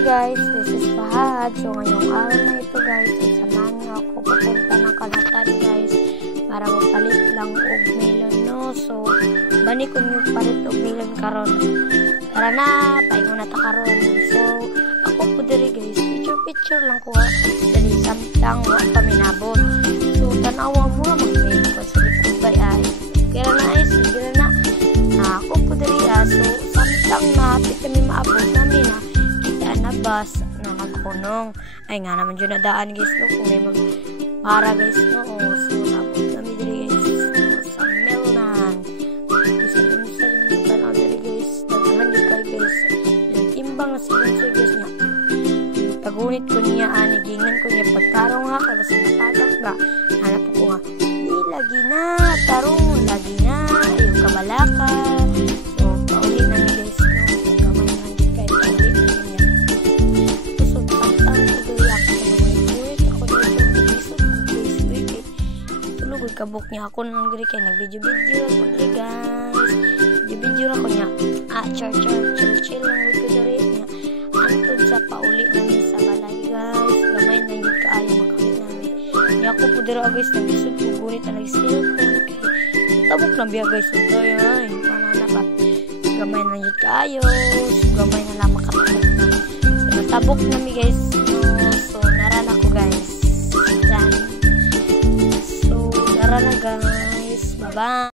Hi guys, this is Fahad. So ngayong araw na ito guys, samahan niyo ako pupunta ng Kalatan guys para mapalit lang og melon no. So bani ko niyo palit og melon karon. Tara na, paingon na ta karon. So ako po diri guys, picture lang ko dali samtang wa pa minabot. So tanawa mo ra mag melon ko sa likod bay ay. Kaya na ay sige na. Ako po diri so samtang napit kami maabot namin na bus na nagkunong ay nga naman dyan nadaan guys no kung may magpara guys no so napot kami dali guys no, sa Melnan gusto kong sa rin tanaw dali guys naghan yun kayo guys yung timbang na siya guys niya tagunit ko niya gingan ko niya pagtarong ha kaya sa natagak nga hanap ko nga di lagi na tarong lagi na yung kabalaka so paulit na ni guys kabuk niya ako nang diri kay nag-video ako diri guys. Video ako niya. Chill lang ko diri niya. Antod sa pauli namin sa balay guys. Gamay na yun kaayo makalit namin. Niya ako po diri guys nag-isod ko gunit na nag-cellphone kay tabok lang biya guys. So ay panana ba. Gamay na yun kaayo. So gamay na lang makatabok na. So natabok nami guys. So narana ko guys. Tara na guys, bye-bye.